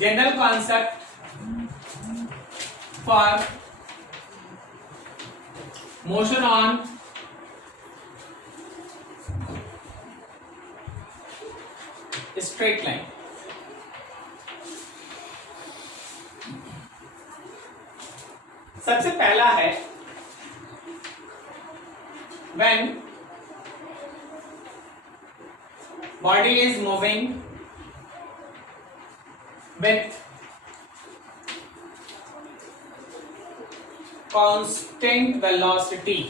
general concept for motion on straight line. सबसे पहला है when body is moving with constant velocity.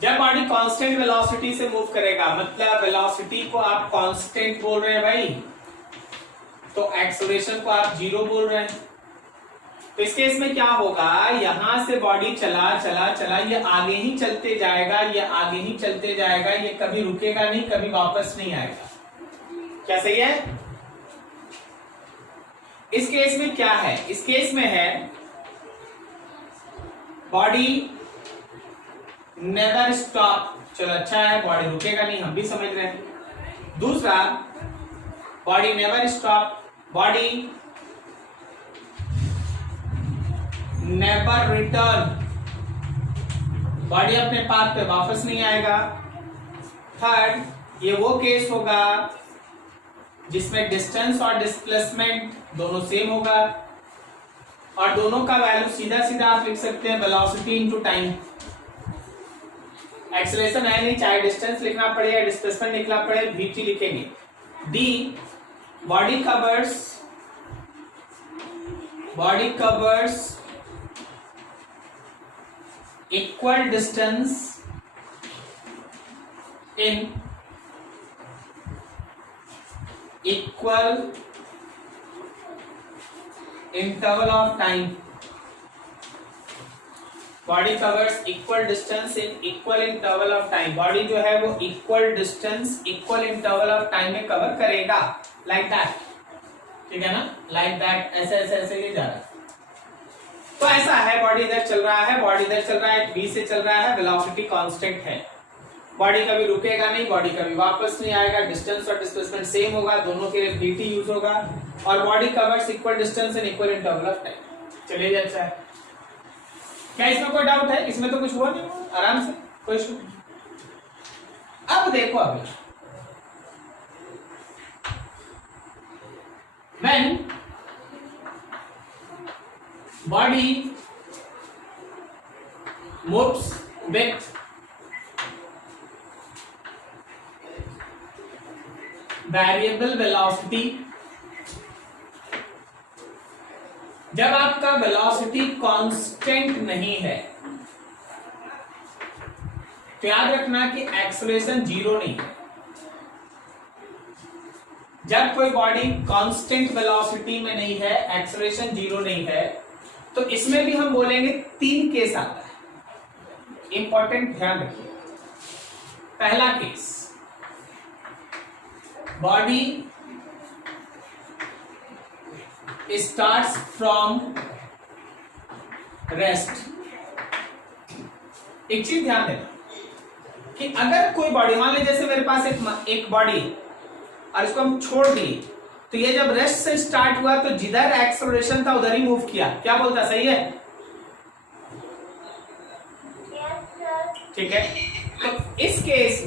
जब body constant velocity से move करेगा, मतलब वेलोसिटी को आप कांस्टेंट बोल रहे हैं भाई, तो एक्सेलरेशन को आप जीरो बोल रहे हैं। तो इस केस में क्या होगा, यहां से बॉडी चला चला चला, ये आगे ही चलते जाएगा, ये आगे ही चलते जाएगा, ये कभी रुकेगा नहीं, कभी वापस नहीं आएगा। क्या सही है? इस केस में क्या है, इस केस में है बॉडी नेवर स्टॉप। चलो अच्छा है, बॉडी रुकेगा नहीं, हम भी समझ रहे हैं। दूसरा, body never stop, body never return, body अपने पाथ पे वापस नहीं आएगा। थर्ड, ये वो केस होगा जिसमें डिस्टेंस और डिस्प्लेसमेंट दोनों सेम होगा, और दोनों का वैल्यू सीधा सीधा आप लिख सकते हैं वेलोसिटी इनटू टाइम। एक्सेलरेशन है नहीं, चाहे डिस्टेंस लिखना पड़े या डिस्प्लेसमेंट लिखना पड़े, vt लिखेंगे। D, body covers equal distance in equal interval of time. Body covers equal distance in equal interval of time. Body जो है वो equal distance equal interval of time में कवर करेगा, लाइक दैट। ठीक है ना, लाइक दैट, ऐसे ऐसे ऐसे ये जा रहा है। तो ऐसा है, बॉडी इधर चल रहा है, बॉडी इधर चल रहा है, बी से चल रहा है, वेलोसिटी कांस्टेंट है, बॉडी कभी रुकेगा नहीं, बॉडी कभी वापस नहीं आएगा, डिस्टेंस और डिस्प्लेसमेंट सेम होगा, दोनों के लिए vt यूज होगा, और body covers equal distance in equal interval of time. चलिए अच्छा है। क्या इसमें कोई डाउट है? इसमें तो कुछ हुआ नहीं, आराम से, कोई इशू नहीं। अब देखो, अभी when body moves with variable velocity, जब आपका वेलोसिटी कांस्टेंट नहीं है तो याद रखना कि एक्सेलरेशन जीरो नहीं है। जब कोई बॉडी कांस्टेंट वेलोसिटी में नहीं है, एक्सेलरेशन जीरो नहीं है, तो इसमें भी हम बोलेंगे तीन केस आता है, इंपॉर्टेंट ध्यान रखिए। पहला case, body starts from rest. एक चीज ध्यान देना कि अगर कोई बॉडी, मान लीजिए जैसे मेरे पास एक बॉडी और इसको हम छोड़ दिए, तो ये जब रेस्ट से स्टार्ट हुआ तो जिधर एक्सेलरेशन था उधर ही मूव किया। क्या बोलता, सही है? ठीक है। तो इस केस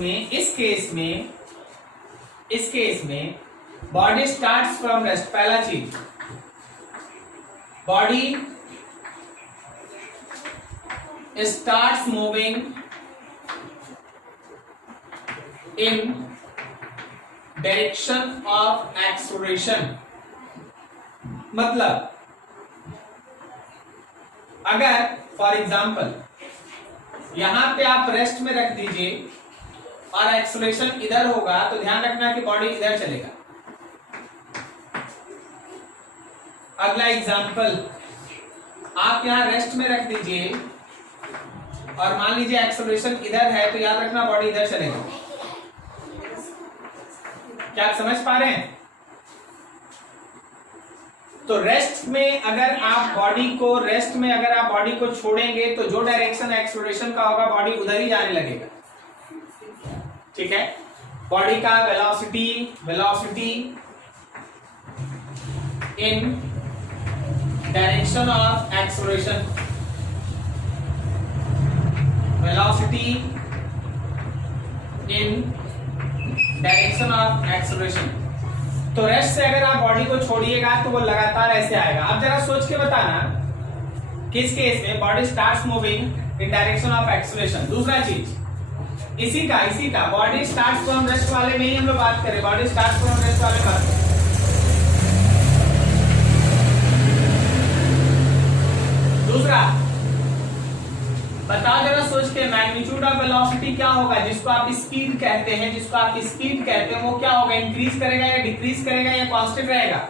में बॉडी स्टार्ट्स फ्रॉम रेस्ट। पहला चीज, body starts moving in direction of acceleration. मतलब अगर फॉर एग्जांपल यहां पे आप रेस्ट में रख दीजिए और एक्सेलरेशन इधर होगा, तो ध्यान रखना कि बॉडी इधर चलेगा। अगला एग्जांपल, आप यहां रेस्ट में रख दीजिए और मान लीजिए एक्सेलरेशन इधर है, तो याद रखना बॉडी इधर चलेगा। क्या आप समझ पा रहे हैं? तो रेस्ट में अगर आप बॉडी को छोड़ेंगे तो जो डायरेक्शन एक्सेलरेशन का होगा, बॉडी उधर ही जाने लगेगा। ठीक है। बॉडी का velocity in direction of acceleration, velocity in direction of acceleration. तो रेस्ट से अगर आप बॉडी को छोड़िएगा तो वो लगातार ऐसे आएगा। अब जरा सोच के बताना किस केस में body starts moving in direction of acceleration. दूसरा चीज इसी का बॉडी स्टार्ट्स फ्रॉम रेस्ट वाले में ही हम लोग बात करें, बॉडी स्टार्ट्स फ्रॉम रेस्ट वाले बात करें। दूसरा बताओ जरा सोच के, मैग्नीट्यूड ऑफ वेलोसिटी क्या होगा, जिसको आप स्पीड कहते हैं, वो क्या होगा, इंक्रीज करेगा या डिक्रीज करेगा या कांस्टेंट रहेगा?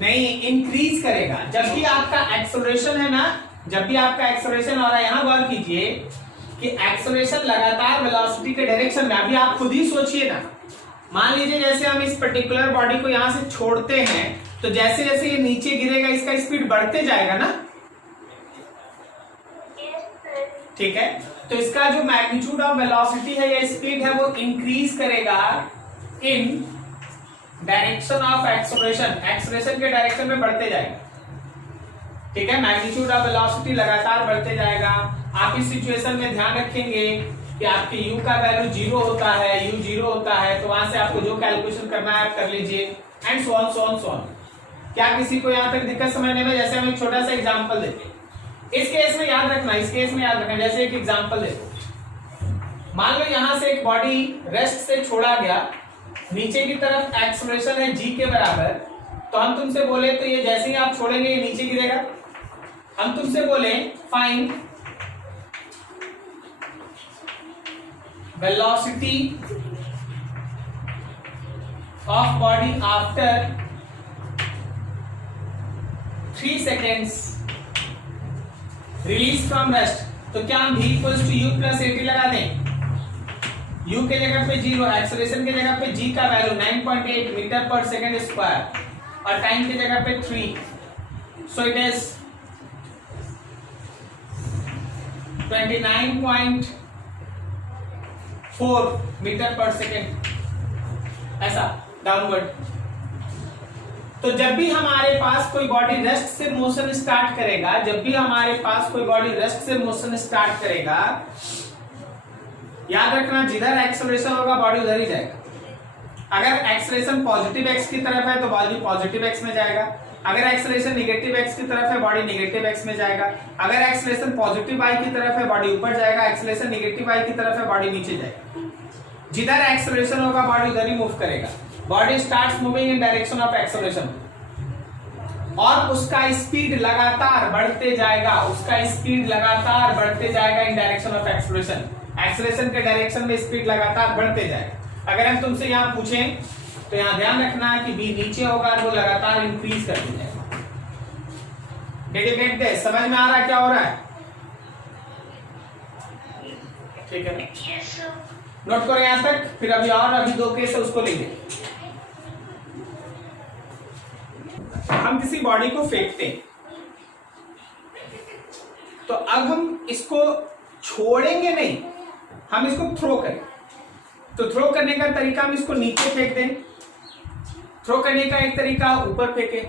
नहीं, इंक्रीज करेगा। जब भी आपका एक्सेलरेशन है ना, जब भी आपका एक्सेलरेशन हो रहा है, यहां गौर कीजिए कि एक्सेलरेशन लगातार वेलोसिटी के डायरेक्शन में। अभी आप खुद ही सोचिए ना, मान लीजिए जैसे हम इस पर्टिकुलर बॉडी को यहां से छोड़ते हैं तो जैसे जैसे ये नीचे गिरेगा इसका स्पीड बढ़ते जाएगा ना, ठीक है? तो इसका जो मैग्नीट्यूड ऑफ वेलोसिटी है या स्पीड है वो इंक्रीज करेगा इन डायरेक्शन ऑफ एक्सेलरेशन, एक्सेलरेशन के डायरेक्शन में बढ़ते जाएगा, ठीक है? मैग्नीट्यूड ऑफ वेलोसिटी लगातार बढ़ते जाएगा। आप इस सिचुएशन में ध्यान रखेंगे कि आपके u का वैल्यू 0 होता है, u 0 होता है, तो वहां से आपको जो कैलकुलेशन करना है आप कर लीजिए, एंड सो ऑन। क्या किसी को यहाँ तक दिक्कत समझने में? जैसे हम एक छोटा सा एग्जांपल देते हैं, इस केस में याद रखना, जैसे एक एग्जांपल देखो। मान लो यहां से एक बॉडी रेस्ट से छोड़ा गया, नीचे की तरफ एक्सेलरेशन है g के बराबर, तो हम तुमसे बोले तो ये जैसे ही आप छोड़ेंगे ये नीचे गिरेगा। हम तुमसे बोले find velocity of body after 3 seconds release from rest, तो क्या हम v equals to u plus 80 लगा दें? u के जगह पे 0, एक्सेलरेशन के जगह पे g का वैल्यू 9.8 मीटर पर सेकंड स्क्वायर और टाइम के जगह पे 3, सो इट इज 29.4 मीटर पर सेकंड, ऐसा डाउनवर्ड। तो जब भी हमारे पास कोई बॉडी रेस्ट से मोशन स्टार्ट करेगा, याद रखना जिधर एक्सेलरेशन होगा बॉडी उधर ही जाएगा। अगर एक्सेलरेशन पॉजिटिव एक्स की तरफ है तो बॉडी पॉजिटिव एक्स में जाएगा, अगर एक्सेलरेशन निगेटिव एक्स की तरफ है बॉडी निगेटिव एक्स में जाएगा, अगर एक्सेलरेशन पॉजिटिव वाई की तरफ है बॉडी ऊपर जाएगा, एक्सेलरेशन निगेटिव वाई की तरफ है बॉडी नीचे जाएगा। जिधर एक्सेलरेशन होगा बॉडी उधर ही मूव करेगा। Body starts moving in direction of acceleration और उसका स्पीड लगातार बढ़ते जाएगा, इन डायरेक्शन ऑफ एक्सेलरेशन। एक्सेलरेशन के डायरेक्शन में स्पीड लगातार बढ़ते जाएगा। अगर हम तुमसे यहां पूछें तो यहां ध्यान रखना है कि v नीचे होगा और वो लगातार इंक्रीज करते जाएगा। Did you get this? समझ में आ रहा है क्या हो रहा है? ठीक है, नोट करो यहां तक, फिर अभी 2 केस है उसको लेंगे। हम किसी बॉडी को फेंकते हैं, तो अब हम इसको छोड़ेंगे नहीं, हम इसको थ्रो करें। तो थ्रो करने का तरीका हम इसको नीचे फेंक दें, थ्रो करने का एक तरीका ऊपर फेंके,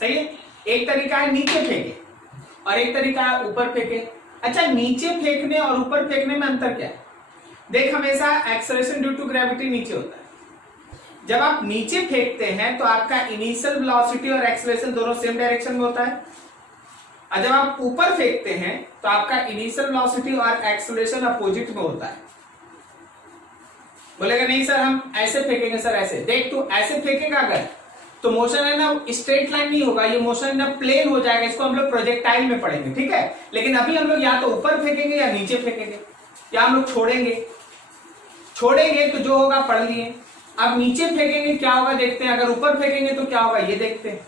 सही है? एक तरीका है नीचे फेंके और एक तरीका है ऊपर फेंके। अच्छा, नीचे फेंकने और ऊपर फेंकने में अंतर क्या है? देख, हमेशा एक्सेलरेशन ड्यू टू ग्रेविटी नीचे होता है। जब आप नीचे फेंकते हैं तो आपका इनिशियल वेलोसिटी और एक्सेलरेशन दोनों सेम डायरेक्शन में होता है, और जब आप ऊपर फेंकते हैं तो आपका इनिशियल वेलोसिटी और एक्सेलरेशन अपोजिट में होता है। बोलेगा नहीं सर हम ऐसे फेंकेंगे। सर ऐसे देख, तू ऐसे फेंकेगा अगर तो मोशन है ना स्ट्रेट लाइन नहीं होगा, ये मोशन ना प्लेन हो जाएगा। इसको हम लोग प्रोजेक्टाइल में पढ़ेंगे, ठीक है? लेकिन अभी हम लोग या तो ऊपर फेंकेंगे या नीचे फेंकेंगे, या हम लोग छोड़ेंगे तो जो होगा पढ़ लिए। अब नीचे फेंकेंगे क्या होगा देखते हैं, अगर ऊपर फेंकेंगे तो क्या होगा ये देखते हैं।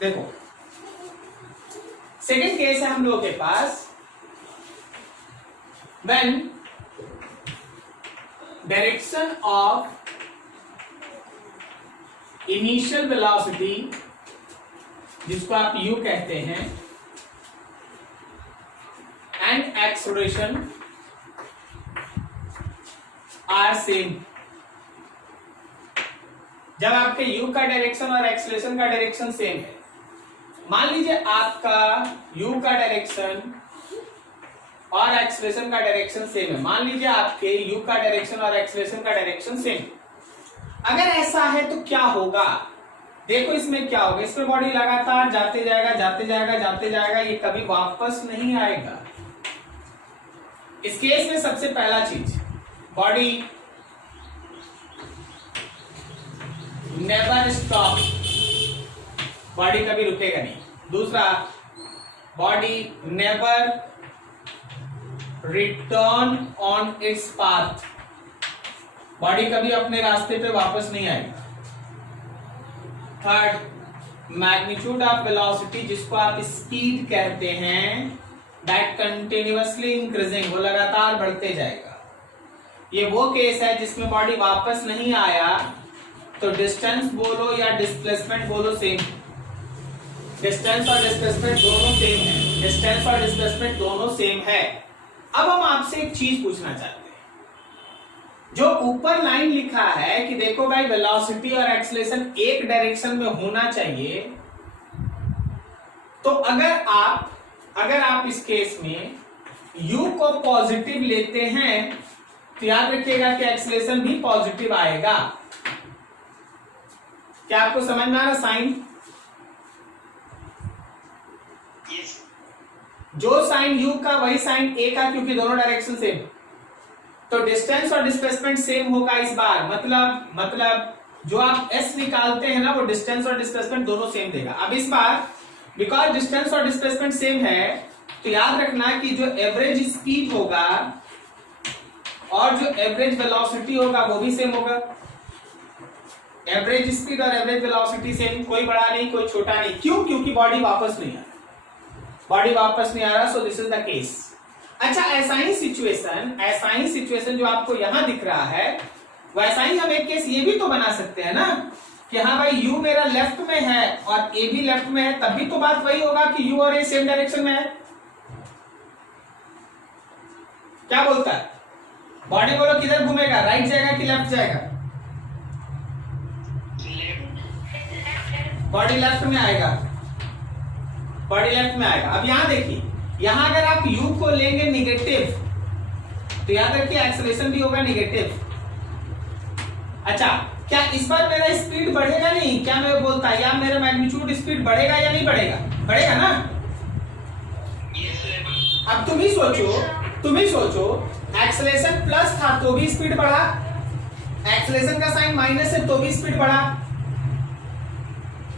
देखो, सेकेंड केस है हम लोगों के पास, when direction of initial velocity, जिसको आप u कहते हैं, एंड एक्सेलरेशन आर सेम। जब आपके यू का डायरेक्शन और एक्सेलरेशन का डायरेक्शन सेम है, मान लीजिए आपका यू का डायरेक्शन और एक्सेलरेशन का डायरेक्शन सेम है, मान लीजिए आपके यू का डायरेक्शन और एक्सेलरेशन का डायरेक्शन सेम। अगर ऐसा है तो क्या होगा, देखो इसमें क्या होगा, इसमें बॉडी लगातार जाते जाएगा जाते जाएगा जाते जाएगा, ये कभी वापस नहीं आएगा। इस केस में सबसे पहला चीज, बॉडी नेवर स्टॉप, बॉडी कभी रुकेगा नहीं। दूसरा, body never return on its path, body कभी अपने रास्ते पे वापस नहीं आएगा। थर्ड, मैग्नीट्यूड ऑफ वेलोसिटी, जिसको आप स्पीड कहते हैं, दैट कंटिन्यूअसली इंक्रीजिंग, वो लगातार बढ़ते जाएगा। ये वो केस है जिसमें बॉडी वापस नहीं आया, तो डिस्टेंस बोलो या डिस्प्लेसमेंट बोलो सेम, डिस्टेंस और डिस्प्लेसमेंट दोनों सेम है, डिस्टेंस और डिस्प्लेसमेंट दोनों सेम है। अब हम आपसे एक चीज पूछना चाहते हैं, जो ऊपर लाइन लिखा है कि देखो भाई वेलोसिटी और एक्सेलरेशन एक डायरेक्शन में होना चाहिए, तो अगर आप इस केस में u को पॉजिटिव लेते हैं तो याद रखिएगा कि एक्सेलरेशन भी पॉजिटिव आएगा। क्या आपको समझ में आ रहा साइन? जो साइन u का वही साइन a का, क्योंकि दोनों डायरेक्शन सेम, तो डिस्टेंस और डिस्प्लेसमेंट सेम होगा इस बार। मतलब जो आप s निकालते हैं ना, वो डिस्टेंस और डिस्प्लेसमेंट दोनों सेम देगा। अब इस बार बिकॉज डिस्टेंस और डिस्प्लेसमेंट सेम है, तो याद रखना कि जो एवरेज स्पीड होगा और जो एवरेज वेलोसिटी होगा वो भी सेम होगा। एवरेज स्पीड और एवरेज वेलोसिटी सेम, कोई बड़ा नहीं कोई छोटा नहीं। क्यों? क्योंकि बॉडी वापस नहीं आ रहा, बॉडी वापस नहीं आ रहा, so this is the case. अच्छा, ऐसा ही सिचुएशन जो आपको यहां दिख रहा है, वैसा ही हम एक केस ये भी तो बना सकते हैं ना कि हाँ भाई u मेरा लेफ्ट में है और a भी लेफ्ट में है, तब भी तो बात वही होगा कि u और a सेम डायरेक्शन में है। क्या बोलता है बॉडी? बोलो किधर घूमेगा, राइट जाएगा कि लेफ्ट जाएगा? बॉडी लेफ्ट में आएगा, बॉडी लेफ्ट में आएगा। अब यहां देखिए, यहां अगर आप u को लेंगे निगेटिव, तो याद रखिए एक्सेलरेशन भी होगा निगेटिव। अच्छा, क्या इस बार मेरा स्पीड बढ़ेगा नहीं? क्या मैं बोलता या मेरा मैग्नीट्यूड स्पीड बढ़ेगा या नहीं बढ़ेगा? बढ़ेगा ना। अब तुम ही सोचो एक्सेलरेशन प्लस था तो भी स्पीड बढ़ा, एक्सेलरेशन का साइन माइनस है तो भी स्पीड बढ़ा।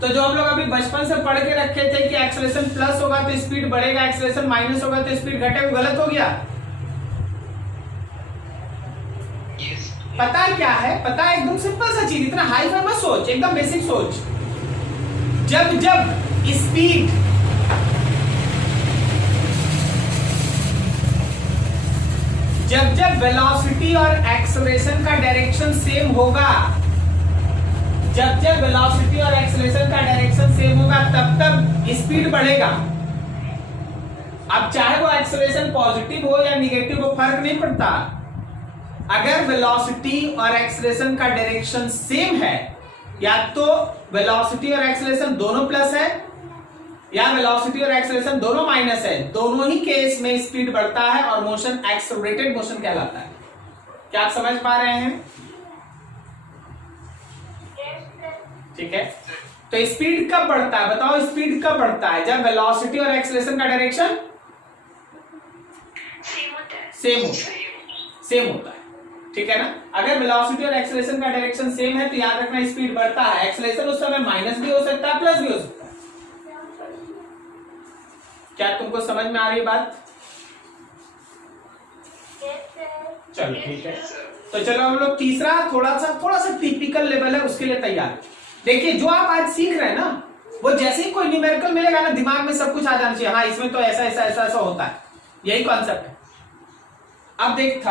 तो जो हम लोग अभी बचपन से पढ़ के रखे थे कि एक्सेलरेशन प्लस होगा तो स्पीड बढ़ेगा, एक्सेलरेशन माइनस होगा तो स्पीड घटेगा, गलत हो गया। पता है क्या है? पता है, एकदम सिंपल सा चीज, इतना हाई फाई मत सोच, एकदम बेसिक सोच। जब वेलोसिटी और एक्सेलरेशन का डायरेक्शन सेम होगा, जब वेलोसिटी और एक्सेलरेशन का डायरेक्शन सेम होगा तब स्पीड बढ़ेगा। अब चाहे वो एक्सेलरेशन पॉजिटिव हो या निगेटिव हो, फर्क नहीं पड़ता। अगर वेलोसिटी और एक्सेलरेशन का डायरेक्शन सेम है, या तो वेलोसिटी और एक्सेलरेशन दोनों प्लस है या वेलोसिटी और एक्सेलरेशन दोनों माइनस है, दोनों ही केस में स्पीड बढ़ता है और मोशन एक्सेलरेटेड मोशन कहलाता है। क्या आप समझ पा रहे हैं? ठीक है, तो स्पीड कब बढ़ता है? बताओ, स्पीड कब बढ़ता है? जब वेलोसिटी और एक्सेलरेशन का डायरेक्शन सेम होता है। ठीक है ना। अगर वेलोसिटी और एक्सेलरेशन का डायरेक्शन सेम है तो याद रखना स्पीड बढ़ता है। एक्सेलरेशन उस समय माइनस भी हो सकता है, प्लस भी हो सकता है। क्या तुमको समझ में आ रही बात? चलो ठीक है, तो चलो हम लोग तीसरा थोड़ा सा टिपिकल लेवल है, उसके लिए तैयार। देखिए, जो आप आज सीख रहे हैं ना, वो जैसे ही कोई न्यूमेरिकल मिलेगा ना, दिमाग में सब कुछ आ जाना चाहिए। हाँ, इसमें तो ऐसा ऐसा ऐसा ऐसा होता है, यही कॉन्सेप्ट है। अब देख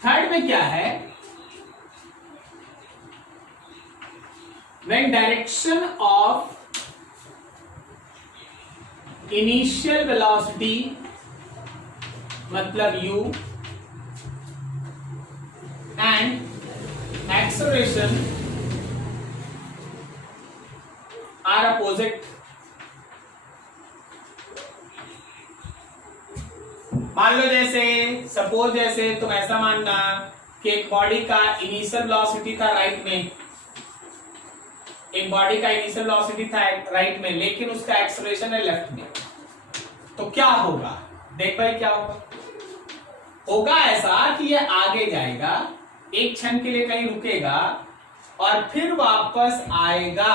थर्ड में क्या है? when direction of initial velocity मतलब u and acceleration are opposite. मान लो जैसे सपोज जैसे तुम ऐसा मानना कि एक बॉडी का इनिशियल वेलोसिटी था राइट में, एक बॉडी का इनिशियल वेलोसिटी था राइट में, लेकिन उसका एक्सेलरेशन है लेफ्ट में, तो क्या होगा? देख भाई क्या होगा? होगा ऐसा कि ये आगे जाएगा, एक क्षण के लिए कहीं रुकेगा और फिर वापस आएगा।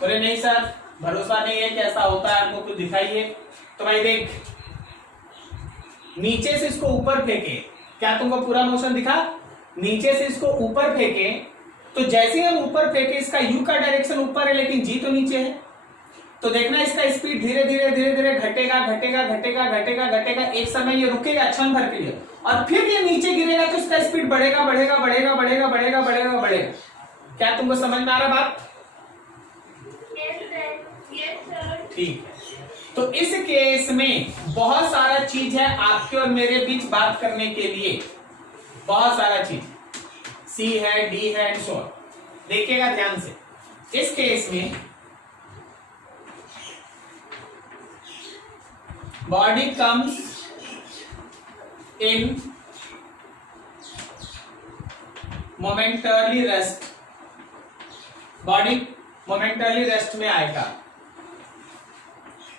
बोले नहीं सर भरोसा नहीं है कि ऐसा होता है, आपको कुछ दिखाइए। तो भाई देख, नीचे से इसको ऊपर फेंके, क्या तुमको पूरा मोशन दिखा? नीचे से इसको ऊपर फेंके तो जैसे हम ऊपर फेंके, इसका यू का डायरेक्शन ऊपर है लेकिन जी तो नीचे है, तो देखना इसका स्पीड धीरे धीरे धीरे धीरे घटेगा घटेगा घटेगा घटेगा घटेगा, एक समय ये रुकेगा क्षण भर के लिए और फिर ये नीचे गिरेगा तो इसका स्पीड बढ़ेगा बढ़ेगा बढ़ेगा बढ़ेगा बढ़ेगा बढ़ेगा बढ़ेगा। क्या तुमको समझ में आ रहा बात? ठीक है, तो इस केस में बहुत सारा चीज है आपके और मेरे बीच बात करने के लिए, बहुत सारा चीज, सी है, डी है एंड सो ऑन। देखिएगा ध्यान से, इस केस में body comes in momentary rest, body momentary rest में आएगा,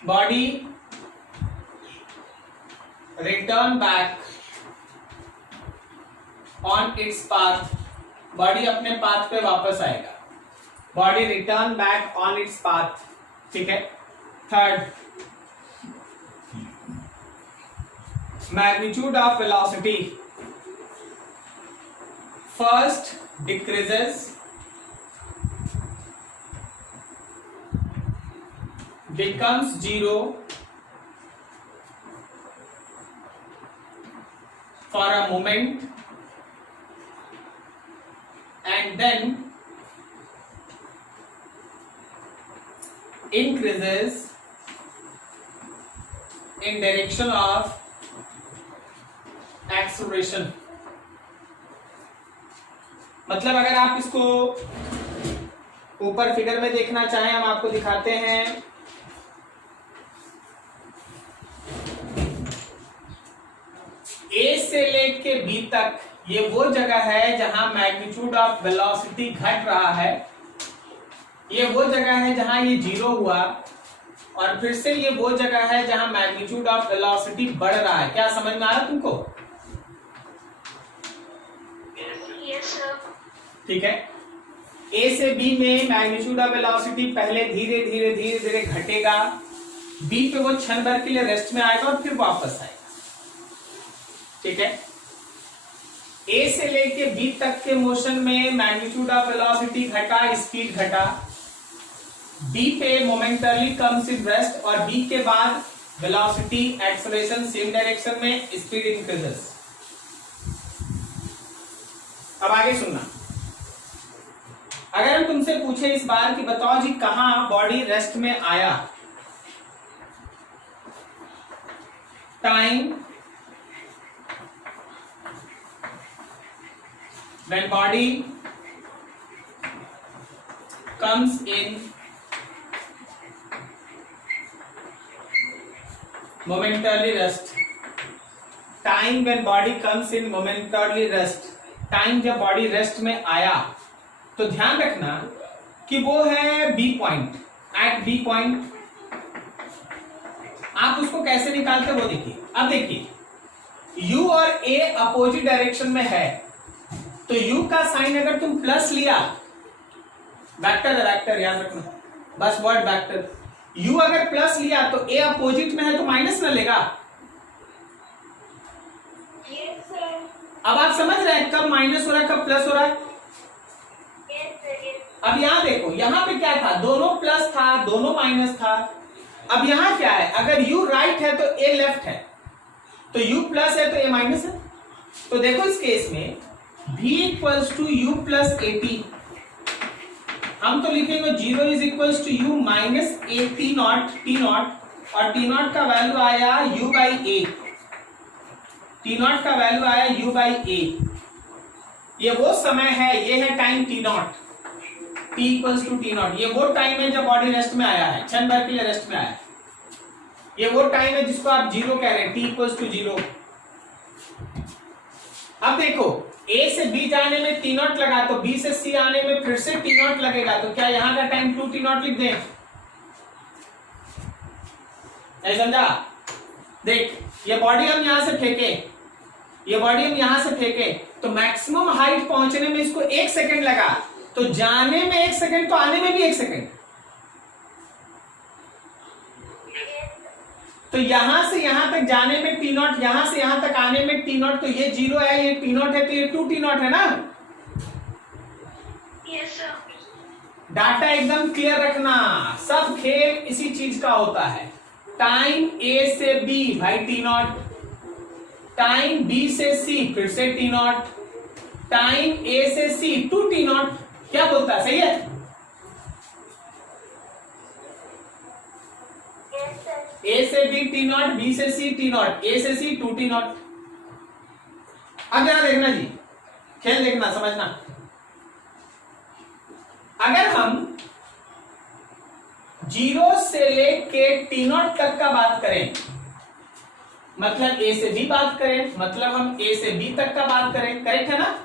body return back on its path, body अपने पाथ पे वापस आएगा, body return back on its path. ठीक है। Third, magnitude of velocity first decreases, becomes zero for a moment and then increases in direction of acceleration. मतलब अगर आप इसको ऊपर फिगर में देखना चाहें, हम आपको दिखाते हैं। ए से लेके बी तक ये वो जगह है जहां मैग्नीट्यूड ऑफ वेलोसिटी घट रहा है, ये वो जगह है जहां ये जीरो हुआ, और फिर से ये वो जगह है जहां मैग्नीट्यूड ऑफ वेलोसिटी बढ़ रहा है। क्या समझ में आ रहा तुमको? ठीक है। ए से बी में मैग्नीट्यूड ऑफ वेलोसिटी पहले धीरे धीरे धीरे धीरे घटेगा, बी पे वो क्षण भर के लिए रेस्ट में आएगा और फिर वापस आएगा। ठीक है। ए से लेके बी तक के मोशन में मैग्नीट्यूड ऑफ वेलोसिटी घटा, स्पीड घटा, बी पे मोमेंटरली कम्स इन रेस्ट और बी के बाद वेलोसिटी एक्सेलरेशन सेम डायरेक्शन में, स्पीड इंक्रीजेस। अब आगे सुनना, अगर हम तुमसे पूछे इस बार कि बताओ जी कहां बॉडी रेस्ट में आया, time when body comes in momentarily rest, time when body comes in momentarily rest, time जब बॉडी रेस्ट में आया तो ध्यान रखना कि वो है B point, at B point. आप उसको कैसे निकालते वो देखिए। अब देखिए यू और ए अपोजिट डायरेक्शन में है, तो यू का साइन अगर तुम प्लस लिया, वेक्टर है, वेक्टर याद रखना, बस वर्ड वेक्टर, यू अगर प्लस लिया तो ए अपोजिट में है तो माइनस ना लेगा। अब आप समझ रहे हैं कब माइनस हो रहा है कब प्लस हो रहा है। अब यहां देखो, यहां पे क्या था, दोनों प्लस था दोनों माइनस था। अब यहां क्या है, अगर u राइट है तो a लेफ्ट है, तो u प्लस है तो a माइनस है। तो देखो इस केस में v equals to u plus at, हम तो लिखेंगे 0 is equals to u minus a t naught, और t नॉट का वैल्यू आया u by a। T naught का वैल्यू आया u बाई ए। ये वो समय है, ये है time t naught, t equals to t naught. ये वो टाइम है जब बॉडी रेस्ट में आया है, क्षण भर के लिए रेस्ट में आया है। ये वो टाइम है जिसको आप जीरो कह रहे हैं, t इक्वल्स टू जीरो। अब देखो a से b जाने में टी नॉट लगा, तो b से c आने में फिर से टी नॉट लगेगा, तो क्या यहां का टाइम 2 टी नॉट लिख दें? नहीं समझा? देख, ये बॉडी हम यहां से फेंके, ये बॉडी हम यहां से फेंके, तो मैक्सिमम हाइट पहुंचने में इसको 1 सेकंड लगा, तो जाने में 1 सेकंड तो आने में भी 1 सेकंड। तो यहां से यहां तक जाने में टी नॉट, यहां से यहां तक आने में टी नॉट, तो ये 0 है, ये टी नॉट है, तो ये 2 टी नॉट है ना? Yes sir. डाटा एकदम क्लियर रखना, सब खेल इसी चीज का होता है। टाइम ए से बी भाई टी नॉट, टाइम बी से सी फिर से टी नॉट, टाइम ए से सी 2 टी नॉट। क्या बोलता है, सही है? ए से बी टी नॉट, बी से सी टी नॉट, ए से सी 2 टी नॉट। अब जरा देखना जी, खेल देखना, समझना। अगर हम 0 से लेके टी नॉट तक का बात करें, मतलब ए से बी बात करें, मतलब हम ए से बी तक का बात करें, करेक्ट है ना?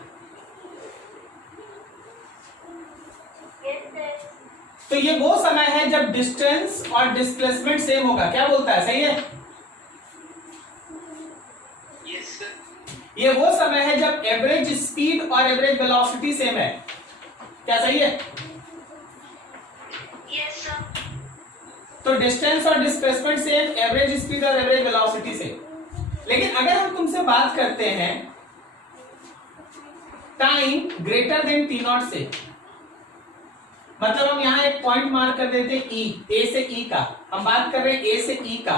तो ये वो समय है जब डिस्टेंस और डिस्प्लेसमेंट सेम होगा। क्या बोलता है, सही है? Yes sir. ये वो समय है जब एवरेज स्पीड और एवरेज वेलोसिटी सेम है। क्या सही है? Yes sir. तो डिस्टेंस और डिस्प्लेसमेंट सेम, एवरेज स्पीड और एवरेज वेलोसिटी सेम। लेकिन अगर हम तुमसे बात करते हैं time greater than t not से, मतलब हम यहां एक पॉइंट मार्क कर देते हैं ई, ए से ई का, हम बात कर रहे हैं ए से ई का,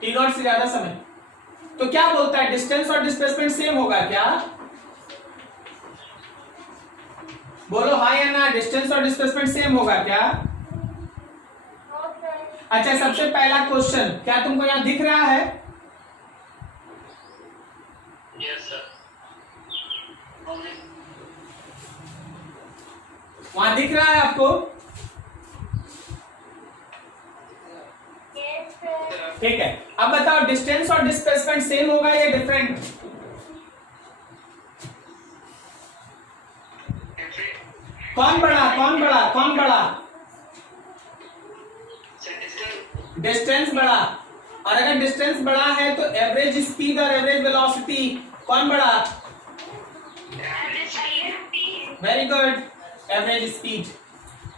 टी नॉट से ज्यादा समय, तो क्या बोलता है, डिस्टेंस और डिस्प्लेसमेंट सेम होगा क्या? बोलो हाँ या ना, डिस्टेंस और डिस्प्लेसमेंट सेम होगा क्या? अच्छा, सबसे पहला क्वेश्चन, क्या तुमको यहां दिख रहा है? Yes sir. वहां दिख रहा है आपको? ठीक है, अब बताओ डिस्टेंस और डिस्प्लेसमेंट सेम होगा या डिफरेंट? कौन बड़ा, कौन बड़ा, कौन बड़ा? डिस्टेंस बड़ा। और अगर डिस्टेंस बड़ा है तो एवरेज स्पीड और एवरेज वेलोसिटी कौन बड़ा? Very good, average speed.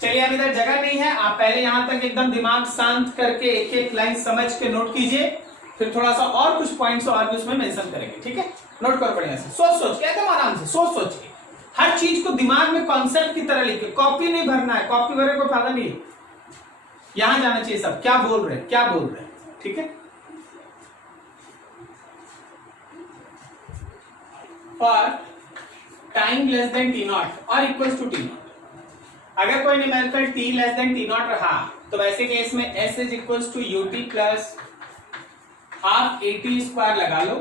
चलिए, अब इधर जगह नहीं है, आप पहले यहां तक एकदम दिमाग शांत करके एक एक लाइन समझ के नोट कीजिए, फिर थोड़ा सा और कुछ पॉइंट्स और भी उसमें मेंशन करेंगे, ठीक है? नोट करो बढ़िया से, सोच सोच के, एकदम आराम से सोच सोच के, हर चीज को दिमाग में कॉन्सेप्ट की तरह लिखे। कॉपी नहीं भरना है, कॉपी भरे कोई फायदा नहीं है। यहां जाना चाहिए सब, क्या बोल रहे हैं, क्या बोल रहे हैं, ठीक है? For time less than t naught और इक्वल्स टू टी नॉट, अगर कोई numerical t less than t naught रहा, तो वैसे केस में s is equals to ut plus half at square लगा लो,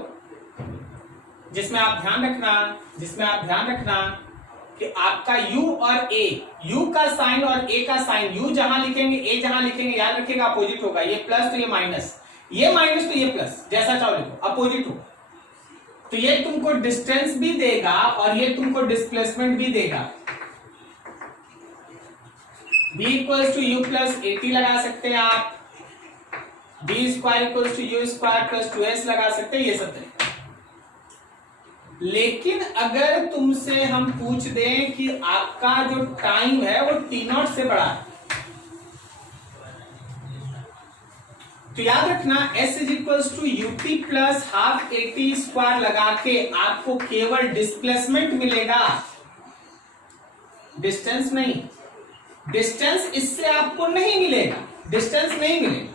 जिसमें आप ध्यान रखना कि आपका u और a, u का साइन और a का साइन, u जहां लिखेंगे a जहां लिखेंगे, याद रखिएगा अपोजिट होगा। ये प्लस तो ये माइनस, ये माइनस तो ये प्लस, जैसा चाहो लिखो, अपोजिट होगा। तो ये तुमको डिस्टेंस भी देगा और ये तुमको डिस्प्लेसमेंट भी देगा। b equals to u plus at लगा सकते हैं आप, b square equals to u square plus 2s लगा सकते हैं, ये सब तरीका। लेकिन अगर तुमसे हम पूछ दें कि आपका जो टाइम है वो टी नॉट से बड़ा है, तो याद रखना s is equals to u t plus half at square लगा के आपको केवल डिस्प्लेसमेंट मिलेगा, डिस्टेंस नहीं। डिस्टेंस इससे आपको नहीं मिलेगा, डिस्टेंस नहीं मिलेगा।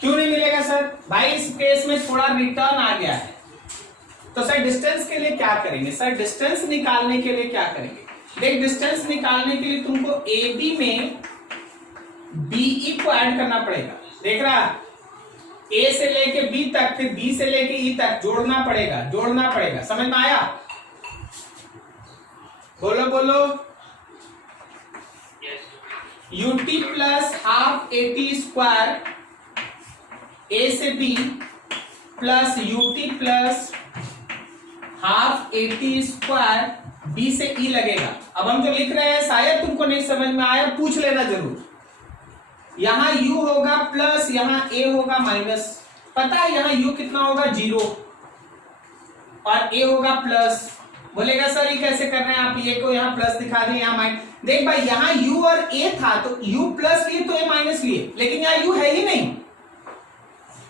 क्यों नहीं मिलेगा सर? भाई इस केस में थोड़ा रिटर्न आ गया है, तो सर डिस्टेंस के लिए क्या करेंगे? सर डिस्टेंस निकालने के लिए क्या करेंगे? देख, डिस्टेंस निकालने के लिए तुमको AB में BE को ऐड करना पड़ेगा। देख रहा, ए से लेके बी तक, फिर बी से लेके ई तक जोड़ना पड़ेगा। समझ में आया? बोलो बोलो। ut plus half at square A से B plus ut plus half at square B से ई लगेगा। अब हम जो लिख रहे हैं शायद तुमको नहीं समझ में आया, पूछ लेना जरूर। यहां u होगा प्लस, यहां a होगा माइनस। पता है यहां u कितना होगा 0 और a होगा प्लस। बोलेगा सर ये कैसे कर रहे हैं आप, ये को यहां प्लस दिखा दें यहाँ माइनस। देख भाई यहाँ u और a था तो u प्लस लिए तो a माइनस लिए, लेकिन यहाँ u है ही नहीं।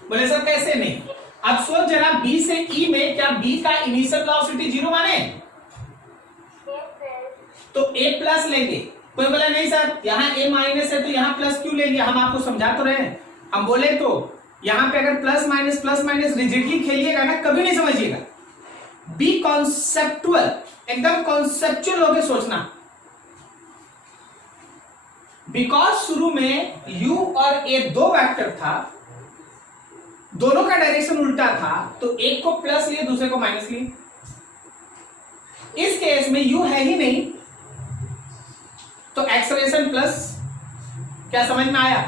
बोले सर कैसे नहीं? अब सोच जरा b से e में क्या b का इनिशियल वेलोसिटी 0 माने? तो a प्लस लेंगे। कोई बोला नहीं सर यहाँ a माइनस है तो यहाँ प्लस क्यों लेंगे? हम आपको समझा तो रहे हैं। हम बोले तो यहाँ पे अगर प्लस माइनस रिजिडली खेलिएगा ना, कभी नहीं समझिएगा। बी कॉन्सेप्चुअल, एकदम कॉन्सेप्चुअल होके सोचना। बिकॉज शुरू में u और a दो वेक्टर था, दोनों का डायरेक्शन उल्टा था, तो एक को प्लस लिए दूसरे को माइनस लिए। इस केस में u है ही नहीं तो एक्सेलरेशन प्लस। क्या समझ में आया?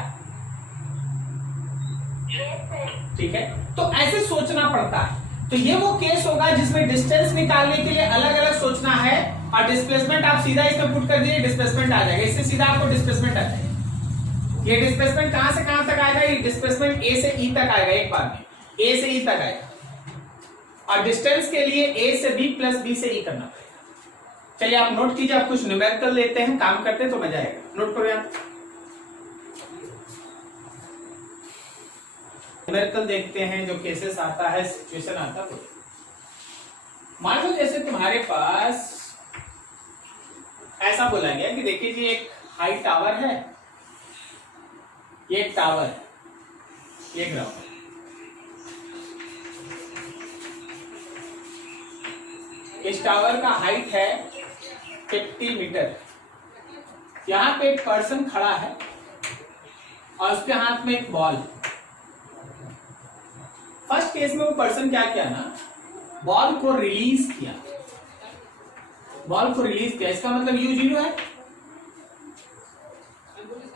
ठीक है, तो ऐसे सोचना पड़ता है। तो ये वो केस होगा जिसमें डिस्टेंस निकालने के लिए अलग अलग सोचना है, और डिस्प्लेसमेंट आप सीधा इसमें पुट कर दीजिए, डिस्प्लेसमेंट आ जाएगा। इससे सीधा आपको डिस्प्लेसमेंट आ जाएगा। ये डिस्प्लेसमेंट कहां से कहां तक आएगा? ये डिस्प्लेसमेंट ए से ई तक आएगा, एक बार में ए से ई तक आएगा। और डिस्टेंस के लिए ए से बी प्लस बी से ई करना पड़ेगा। चलिए आप नोट कीजिए, आप कुछ न्यूमेरिकल लेते हैं, काम करते हैं तो मजा आएगा। नोट करो यार, न्यूमेरिकल देखते हैं, जो केसेस आता है, सिचुएशन आता है। मान लो जैसे तुम्हारे पास ऐसा बोला गया कि देखिए जी एक हाई टावर है, ये एक टावर है, ये ग्राउंड है। इस टावर का हाइट है 50 मीटर। यहां पे एक पर्सन खड़ा है और उसके हाथ में एक बॉल। फर्स्ट केस में वो पर्सन क्या किया ना, बॉल को रिलीज किया। इसका मतलब u 0 है।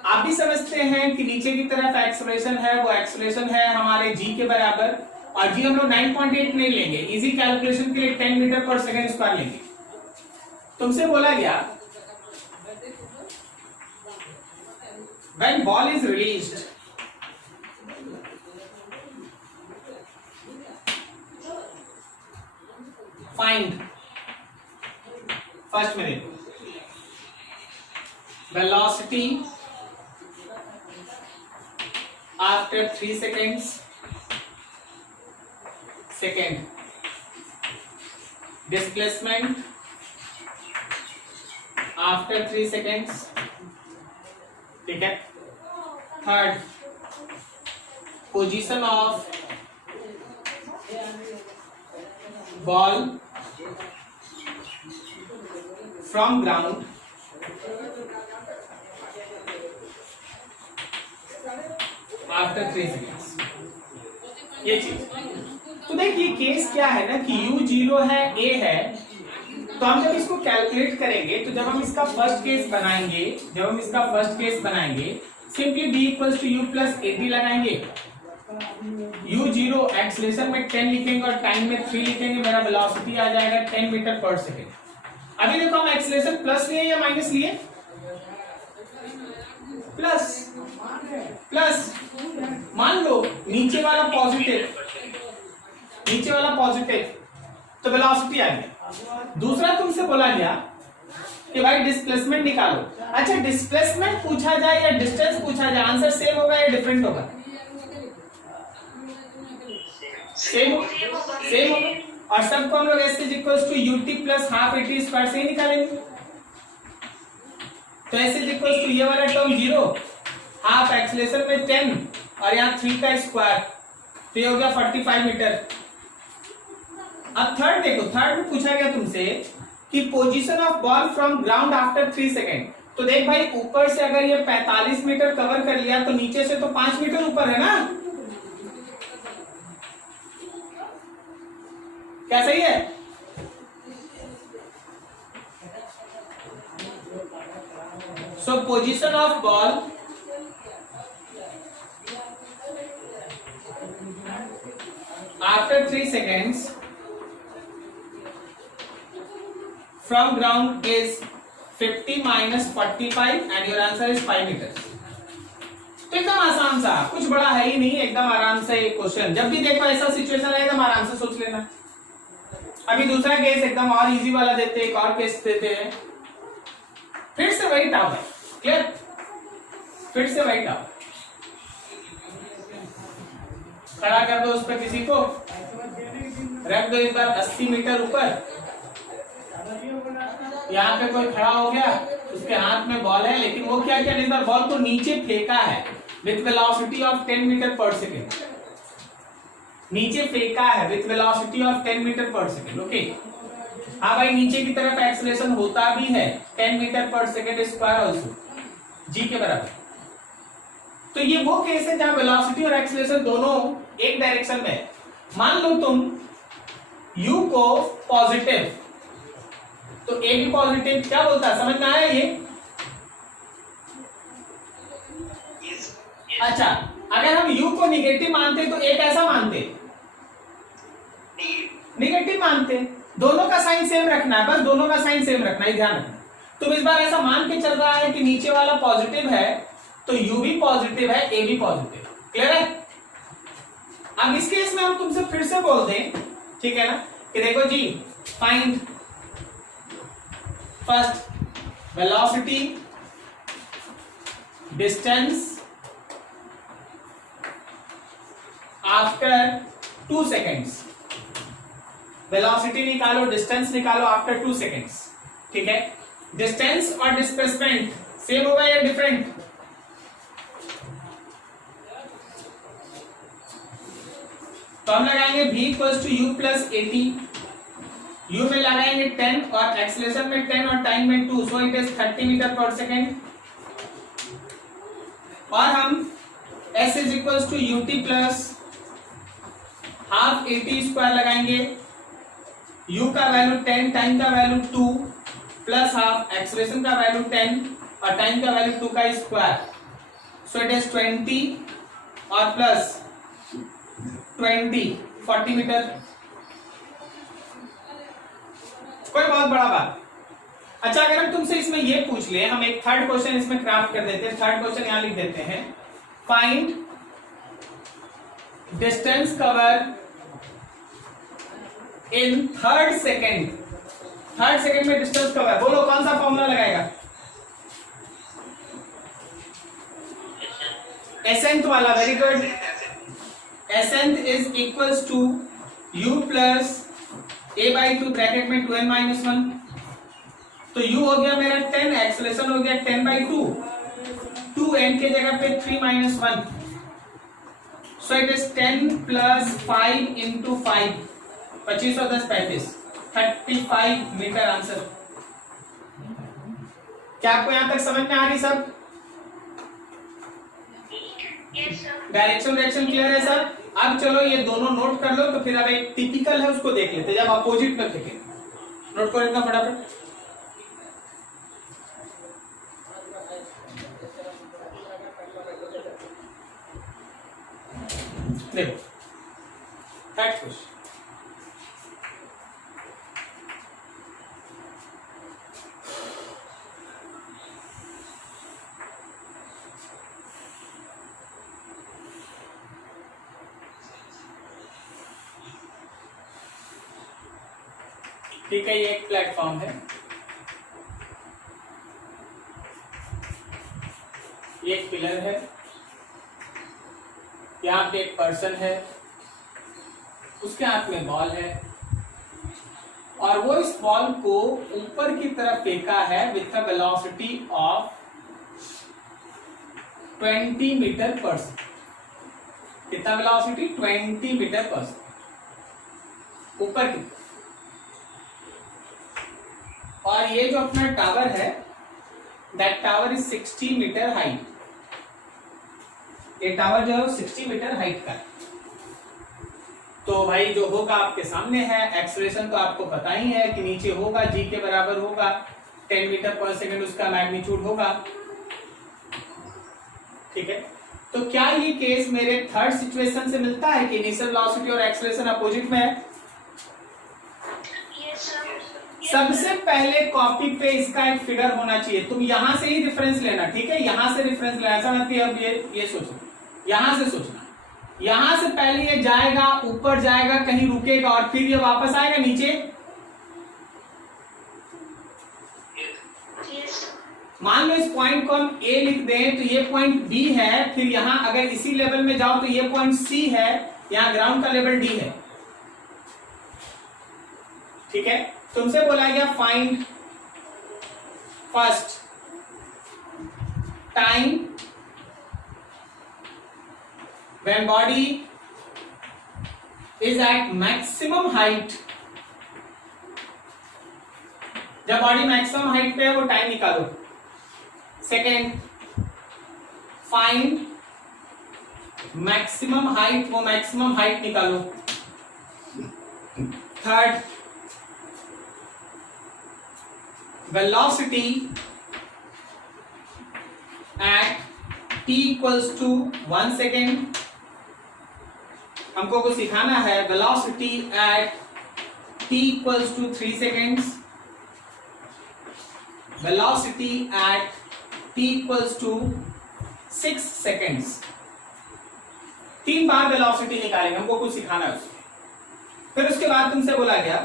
आप भी समझते हैं कि नीचे की तरफ एक्सेलरेशन है, वो एक्सेलरेशन है हमारे g के बराबर, और g हम लोग 9.8 नहीं लेंगे, इजी कैलकुलेशन के लिए 10 मीटर पर सेकेंड स्क्वायर लेंगे। तुमसे बोला गया when ball is released, find first में देखो velocity after 3 seconds, second displacement after 3 seconds, ठीक है। Third position of ball from ground after 3 seconds, ये चीज। तो देखिए केस क्या है ना कि u 0 है, a है, तो हम जब इसको कैलकुलेट करेंगे तो जब हम इसका फर्स्ट केस बनाएंगे simply b equals to u plus ad लगाएंगे। u 0 एक्सेलरेशन में 10 लिखेंगे और टाइम में 3 लिखेंगे, मेरा वेलोसिटी आ जाएगा 10 मीटर पर सेकेंड। अभी देखो हम एक्सेलरेशन प्लस लिए या माइनस लिए? प्लस। मान लो नीचे वाला पॉजिटिव, तो वेलोसिटी आ गया। दूसरा तुमसे बोला गया कि भाई डिस्प्लेसमेंट निकालो। अच्छा, डिस्प्लेसमेंट पूछा जाए या डिस्टेंस पूछा जाए, आंसर सेम होगा या डिफरेंट होगा? सेम होगा। और सबको हम लोग s equals to ut plus half at square से ही निकालेंगे। तो s इक्वल्स टू ये वाला टर्म 0, हाफ एक्सेलरेशन में 10 और यहाँ 3 का स्क्वायर, तो ये हो गया 45 मीटर। अब थर्ड देखो, थर्ड में पूछा गया तुमसे कि position of ball from ground after 3 second. तो देख भाई ऊपर से अगर ये 45 मीटर कवर कर लिया तो नीचे से तो 5 मीटर ऊपर है ना, क्या सही है? सो position of ball after 3 seconds from ground is 50 minus 45 and your answer is 5 meters. तो एकदम आसान सा, कुछ बड़ा है ही नहीं, एकदम आराम से क्वेश्चन। जब भी देखो ऐसा सिचुएशन है एकदम आराम से सोच लेना। अभी दूसरा केस एकदम और इजी वाला देते हैं, एक और केस देते हैं, फिर से वही टॉप है। क्लियर? फिर से वही टॉप। खड़ा कर दो उस पर किसी को, रख दो इस बार 80 मीटर ऊपर। यहाँ पे कोई खड़ा हो गया, उसके हाथ में बॉल है, लेकिन वो क्या किया, इस बार बॉल को नीचे फेंका है with velocity of 10 meter per second. नीचे फेंका है with velocity of 10 meter per second. Okay, हाँ भाई, नीचे की तरफ एक्सेलरेशन होता भी है 10 meter per second square also, जी के बराबर। तो ये वो केस है जहां वेलोसिटी और एक्सेलरेशन दोनों एक डायरेक्शन में है। मान लो तुम u को पॉजिटिव, तो a भी पॉजिटिव, क्या बोलता है, समझ में आया ये? अच्छा, अगर हम u को निगेटिव मानते तो a कैसा मानते? निगेटिव मानते। दोनों का साइन सेम रखना है, बस दोनों का साइन सेम रखना है, ध्यान रखना। तुम इस बार ऐसा मान के चल रहा है कि नीचे वाला पॉजिटिव है तो u भी पॉजिटिव है, a भी पॉजिटिव। क्लियर है? अब इस केस में हम तुमसे फिर से बोल दें, ठीक है ना, कि देखो जी, find first velocity, distance after 2 seconds। Velocity निकालो, डिस्टेंस निकालो आफ्टर 2 seconds। ठीक है? डिस्टेंस और डिस्प्लेसमेंट सेम होगा या डिफरेंट? तो हम लगाएंगे v equals to u plus 80। u में लगाएंगे 10 और एक्सेलरेशन में 10 और टाइम में 2, so it is 30 meter per second. और हम s is equals to ut plus half 80 square लगाएंगे। u का वैल्यू 10, टाइम का वैल्यू 2 प्लस हाफ, एक्सेलरेशन का वैल्यू 10 और टाइम का वैल्यू 2 का स्क्वायर, सो इट इज 20 और प्लस 20, 40 मीटर। कोई बहुत बड़ा बात। अच्छा, अगर हम तुमसे इसमें ये पूछ ले, हम एक थर्ड क्वेश्चन इसमें क्राफ्ट कर देते हैं। थर्ड क्वेश्चन यहां लिख देते हैं, find distance cover in third second. Third second में डिस्टेंस कवर, बोलो कौन सा फॉर्मूला लगाएगा? एसेंट वाला, very good. S nth is equals to u plus a by 2 bracket में 2n माइनस 1। तो u हो गया मेरा 10, एक्सेलरेशन हो गया 10 बाई 2, 2n के जगह पे 3 minus 1, so it is 10 plus 5 into 5, 25 और 10 35, 35 मीटर आंसर। क्या आपको यहां तक समझ में आ रही सब? डायरेक्शन क्लियर है सर? अब चलो ये दोनों नोट कर लो, तो फिर अब एक टिपिकल है उसको देख लेते हैं, जब अपोजिट में फेंके। नोट करो इतना फटाफट। देखो थर्ड क्वेश्चन, ठीक है, ये एक प्लेटफॉर्म है, ये एक पिलर है, यहाँ पे एक पर्सन है, उसके हाथ में बॉल है और वो इस बॉल को ऊपर की तरफ फेंका है with a velocity of 20 meter per second. कितना वेलोसिटी? 20 मीटर पर सेकेंड ऊपर की। और ये जो अपना टावर है, that tower is 60 meter height. ये टावर जो है 60 मीटर हाइट का है। तो भाई जो होगा आपके सामने है, एक्सेलरेशन तो आपको पता ही है कि नीचे होगा g के बराबर होगा 10 मीटर पर सेकंड उसका मैग्नीट्यूड होगा। ठीक है, तो क्या ये केस मेरे थर्ड सिचुएशन से मिलता है कि इनिशियल वेलोसिटी और एक्सेलरेशन अपोजिट में है? Yes, sir. सबसे पहले कॉपी पे इसका एक फिगर होना चाहिए, तुम यहां से ही रेफरेंस लेना, ठीक है, यहां से रेफरेंस लेना, ऐसा मत कि अब ये सोचो, यहां से सोचना, यहां से पहले ये जाएगा ऊपर जाएगा कहीं रुकेगा और फिर ये वापस आएगा नीचे। Yes. मान लो इस पॉइंट को हम ए लिख दें तो ये पॉइंट बी है, फिर यहां अगर इसी लेवल में जाओ तो ये पॉइंट सी है, यहां ग्राउंड का लेवल डी है। ठीक है, तुमसे बोला गया find first time when body is at maximum height, जब बॉडी मैक्सिमम हाइट पे है वो टाइम निकालो। सेकेंड, फाइंड मैक्सिमम हाइट, वो मैक्सिमम हाइट निकालो। Third, velocity at t equals to 1 second, हमको कुछ सिखाना है। Velocity at t equals to 3 seconds, velocity at t equals to 6 seconds। 3 bar velocity निकालेंगे, हमको कुछ सिखाना है उसमें। फिर उसके बाद तुमसे बोला गया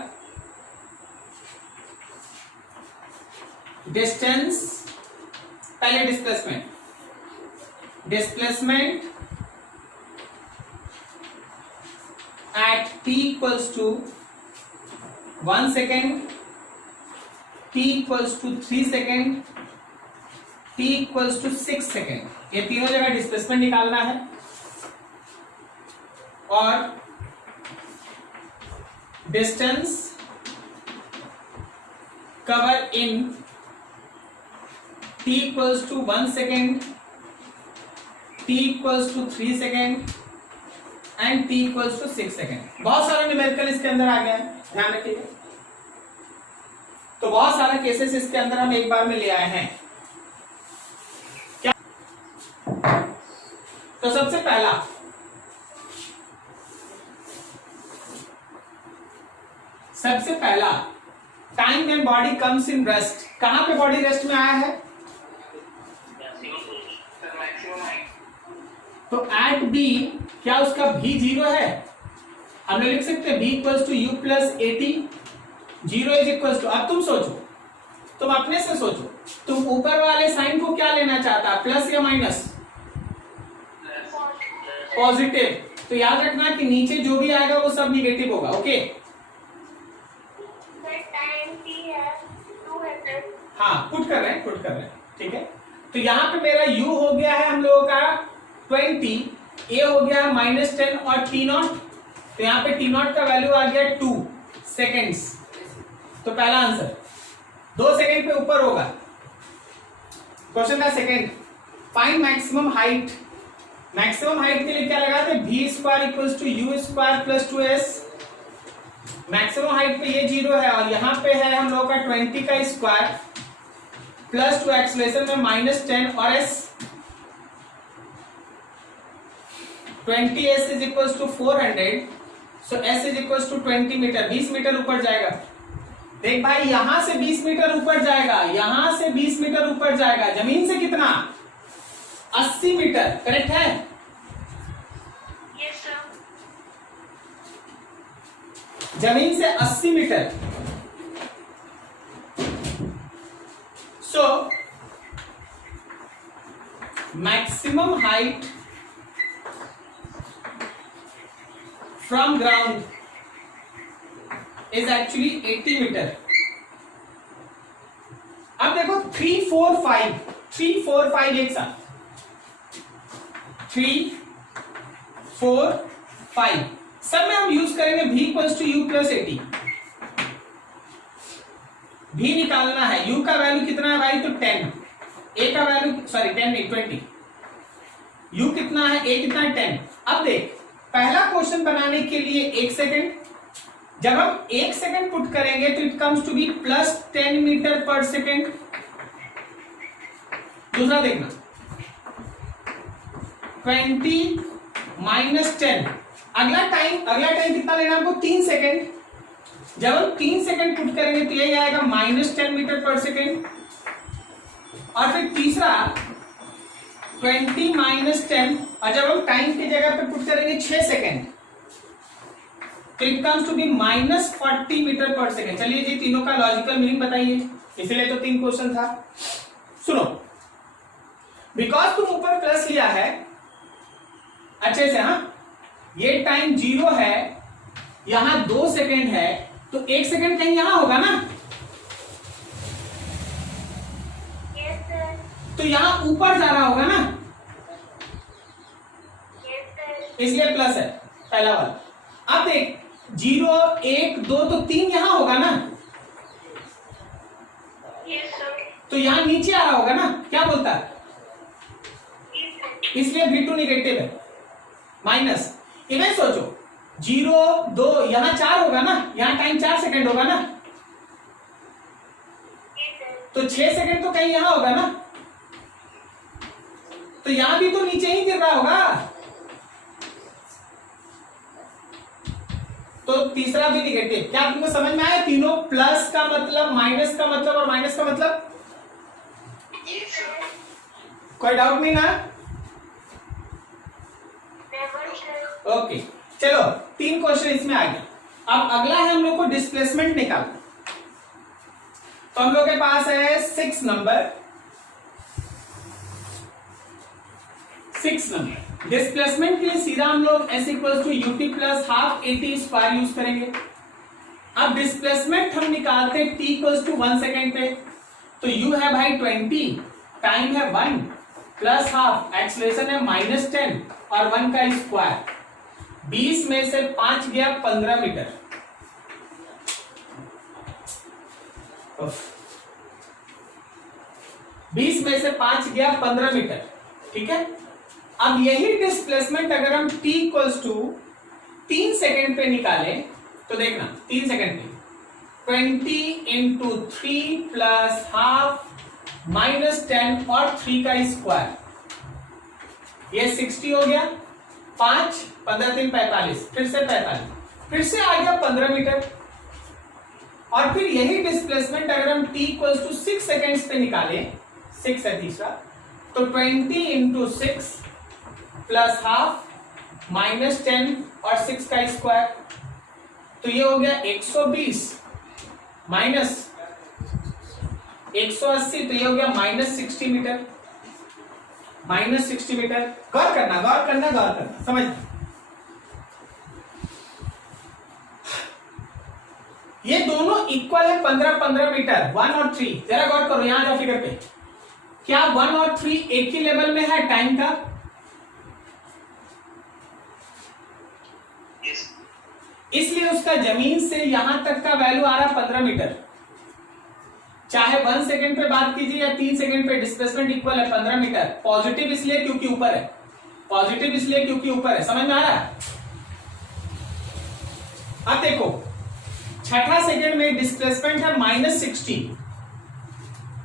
डिस्टेंस, पहले displacement at t equals to 1 second, t equals to 3 second, t equals to 6 second, ये तीनों जगह डिस्प्लेसमेंट निकालना है। और distance cover in t equals to 1 second, t equals to 3 second and t equals to 6 second। बहुत सारा numerical इसके अंदर आ गया है, ध्यान रखिएगा। तो बहुत सारा केसेस इसके अंदर हम एक बार में ले आए हैं। क्या? तो सबसे पहला time when body comes in rest, कहां पे बॉडी रेस्ट में आया है? Maximum height. तो एट बी क्या उसका भी 0 है? हम लोग लिख सकते हैं b equals to u plus a t, 0 is equals to, अब तुम सोचो, तुम अपने से सोचो, तुम ऊपर वाले साइन को क्या लेना चाहता, प्लस या माइनस? पॉजिटिव। तो याद रखना कि नीचे जो भी आएगा वो सब निगेटिव होगा। ओके, हाँ पुट कर रहे हैं, ठीक है। तो यहाँ पे मेरा u हो गया है हम लोगों का 20, a हो गया -10 और t0, तो यहाँ पे t0 का वैल्यू आ गया 2 सेकेंड्स। तो पहला आंसर 2 सेकेंड पे ऊपर होगा। क्वेश्चन का second, find maximum height. Maximum height के लिए क्या लगाते हैं? v square equals to u square plus 2s। Maximum height पे ये 0 है और यहाँ पे है हम लोगों का 20 का स्क्वायर प्लस 2 एक्सेलरेशन में -10 और s, 20s is equals to 400, so s is equals to 20 meter, 20 meter ऊपर जाएगा। देख भाई, यहां से 20 मीटर ऊपर जाएगा, यहां से 20 मीटर ऊपर जाएगा, जमीन से कितना? 80 मीटर, करेक्ट है? Yes, sir. जमीन से 80 meter. So maximum height from ground is actually 80 meter. अब देखो 3, 4, 5 एक साथ, 3, 4, 5 सब में हम यूज करेंगे v equals to u plus 80। v निकालना है, u का वैल्यू कितना है भाई? तो 10, a का वैल्यू 10 नहीं 20, u कितना है, a कितना है 10। अब देख पहला क्वेश्चन बनाने के लिए 1 सेकेंड, जब हम 1 सेकेंड पुट करेंगे तो it comes to be +10 meter per second. दूसरा देखना 20 - 10, अगला टाइम कितना लेना हमको 3 सेकेंड। जब हम 3 सेकेंड पुट करेंगे तो यही आएगा -10 मीटर पर सेकेंड। और फिर तीसरा 20 - 10, और जब हम टाइम की जगह पे पुट करेंगे 6 सेकेंड तो it comes to be -40 meter per second. चलिए जी तीनों का लॉजिकल मीनिंग बताइए, इसलिए तो 3 क्वेश्चन था। सुनो, बिकॉज तुम ऊपर प्लस लिया है अच्छे से, हाँ ये टाइम 0 है, यहां 2 सेकेंड है, तो 1 सेकेंड कहीं यहां होगा ना, Yes, sir. तो यहां ऊपर जा रहा होगा ना, Yes, sir. इसलिए प्लस है पहला वाला। अब देख 0 1 2 तो 3 यहां होगा ना, Yes, sir. तो यहां नीचे आ रहा होगा ना, क्या बोलता है, Yes, sir. इसलिए V2 निगेटिव है माइनस। इन्हें सोचो 0 2 यहां 4 होगा ना, यहां टाइम 4 सेकेंड होगा ना, Yes, sir. तो 6 सेकेंड तो कहीं यहां होगा ना, तो यहां भी तो नीचे ही गिर रहा होगा, तो तीसरा भी निगेटिव। क्या तुमको समझ में आया? तीनों प्लस का मतलब, माइनस का मतलब और माइनस का मतलब, Yes, sir. कोई डाउट नहीं ना? Never, sir. ओके चलो 3 क्वेश्चन इसमें आ गया। अब अगला है हम लोग को डिस्प्लेसमेंट निकालना। तो हम लोग के पास है 6 नंबर डिस्प्लेसमेंट के लिए सीधा हम लोग S = UT + ½ AT² यूज करेंगे। अब डिस्प्लेसमेंट हम निकालते हैं T = 1 सेकेंड पे, तो U है भाई 20, टाइम है 1 + ½ एक्सीलरेशन है -10 और 1 का स्क्वायर। 20 में से 5 गया 15 मीटर। 20 में से 5 गया 15 मीटर, ठीक है। अब यही डिस्प्लेसमेंट अगर हम T = 3 सेकेंड पे निकालें तो देखना 3 सेकेंड पे 20 × 3 + ½ -10 और 3 का स्क्वायर, ये 60 हो गया। 5 15 3 45, फिर से 45, फिर से आ गया 15 मीटर। और फिर यही डिस्प्लेसमेंट अगर हम T = 6 सेकेंड्स पे निकालें, 6 है तीसरा, तो 20 × 6 + ½ -10 और 6 का स्क्वायर, तो ये हो गया 120 माइनस 180, तो ये हो गया -60 मीटर। -60 मीटर। गौर करना समझ। ये दोनों इक्वल है 15-15 मीटर, 1 और 3। जरा गौर करो, यहां जाओ फिगर पे, क्या 1 और 3 एक ही लेवल में है टाइम का? Yes. इसलिए उसका जमीन से यहां तक का वैल्यू आ रहा है 15 मीटर। चाहे 1 सेकेंड पे बात कीजिए या 3 सेकेंड पे, डिस्प्लेसमेंट इक्वल है 15 मीटर। पॉजिटिव इसलिए क्योंकि ऊपर है, समझ में आ रहा है? अब देखो छठा सेकेंड में डिस्प्लेसमेंट है -60,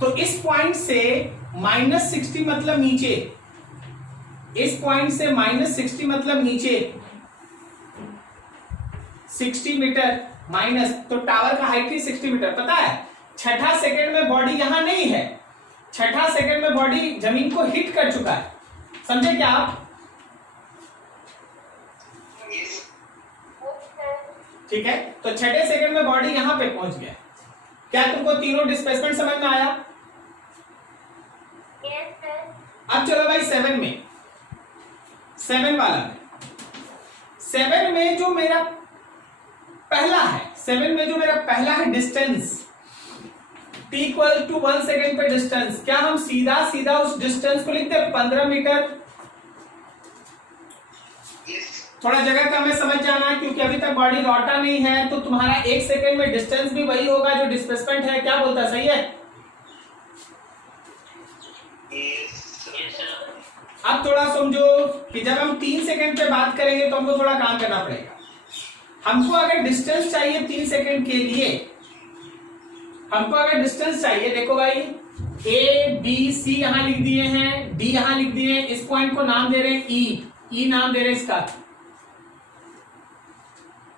तो इस पॉइंट से -60 मतलब नीचे, इस पॉइंट से -60 मतलब नीचे 60 मीटर माइनस, तो टावर का हाइट ही 60 मीटर। पता है छठा सेकंड में बॉडी यहां नहीं है, छठा सेकंड में बॉडी जमीन को हिट कर चुका है, समझे क्या आप? Yes. ठीक है, तो छठे सेकंड में बॉडी यहां पे पहुंच गया। क्या तुमको तीनों डिस्प्लेसमेंट समझ में आया? Yes, sir. अब चलो भाई 7 में, 7 वाला में, 7 में जो मेरा पहला है, 7 में जो मेरा पहला है डिस्टेंस T = 1 सेकेंड पे डिस्टेंस, क्या हम सीधा उस डिस्टेंस को लिखते हैं 15 मीटर? Yes. थोड़ा जगह का हमें समझ जाना है, क्योंकि अभी तक बॉडी लौटा नहीं है, तो तुम्हारा 1 सेकेंड में डिस्टेंस भी वही होगा जो डिस्प्लेसमेंट है। क्या बोलता है, सही है? Yes, sir. Yes, sir. अब थोड़ा समझो कि जब हम 3 सेकंड पे बात करेंगे तो हमको थोड़ा काम करना पड़ेगा। हमको अगर डिस्टेंस चाहिए 3 सेकंड के लिए, हमको अगर डिस्टेंस चाहिए, देखो भाई ए बी सी यहां लिख दिए हैं, डी यहां लिख दिए हैं, इस पॉइंट को नाम दे रहे हैं ई नाम दे रहे हैं इसका।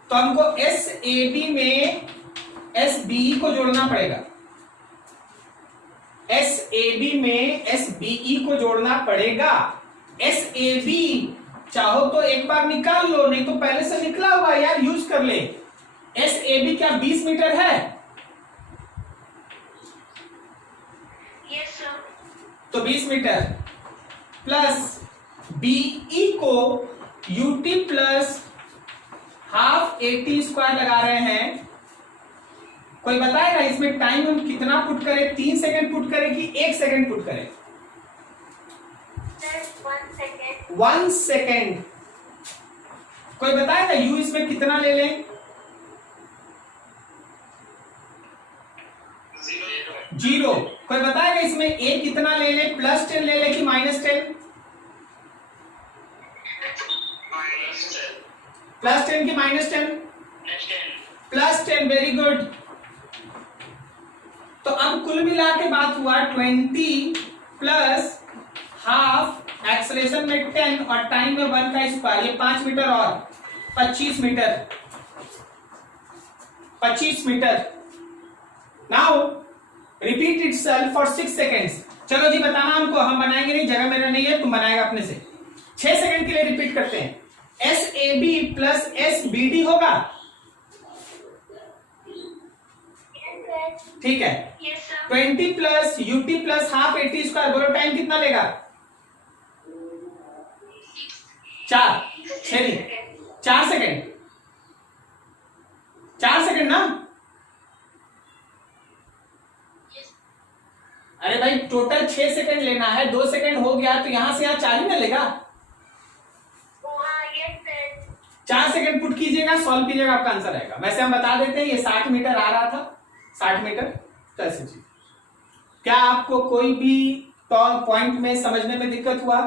तो हमको एस ए बी में एस बी को जोड़ना पड़ेगा, एस ए बी में एस बी को जोड़ना पड़ेगा। एस ए बी चाहो तो एक बार निकाल लो, नहीं तो पहले से निकला हुआ यार यूज कर ले। एस ए बी क्या 20 मीटर है? Yes, sir. तो 20 मीटर प्लस बीई को UT plus half a t square लगा रहे हैं। कोई बताएगा इसमें टाइम हम कितना पुट करें? 3 सेकंड पुट करें कि 1 सेकंड पुट करें? Sir, 1 second. 1 सेकंड। कोई बताएगा यू इसमें कितना ले लें? 0। कोई बताएगा इसमें ए कितना ले ले? +10 ले ले कि -10? +10 कि -10? +10। Very good. तो अब कुल मिला के बात हुआ 20 प्लस हाफ, एक्सलेशन में 10 और टाइम में 1 का स्क्वायर, ये 5 मीटर और 25 meter. 25 meter. Now repeat itself for 6 seconds. चलो जी बताना हमको, हम बनाएंगे नहीं, जगह मेरा नहीं है, तुम बनाएगा अपने से। 6 सेकंड के लिए रिपीट करते हैं। S A B plus S B D होगा, Yes, sir. ठीक है। Yes, sir. 20 plus u t plus half a t square, बोलो टाइम कितना लेगा? 4 सेकंड। 4 सेकंड ना? अरे भाई टोटल 6 सेकंड लेना है, 2 सेकंड हो गया तो यहां से यहां 4 ही ना लेगा। Oh, yes, sir. 4 second put कीजिएगा, सॉल्व कीजिएगा, आपका आंसर आएगा। वैसे हम बता देते हैं ये 60 मीटर आ रहा था, 60 मीटर। तो ऐसे जी, क्या आपको कोई भी पॉइंट में समझने में दिक्कत हुआ?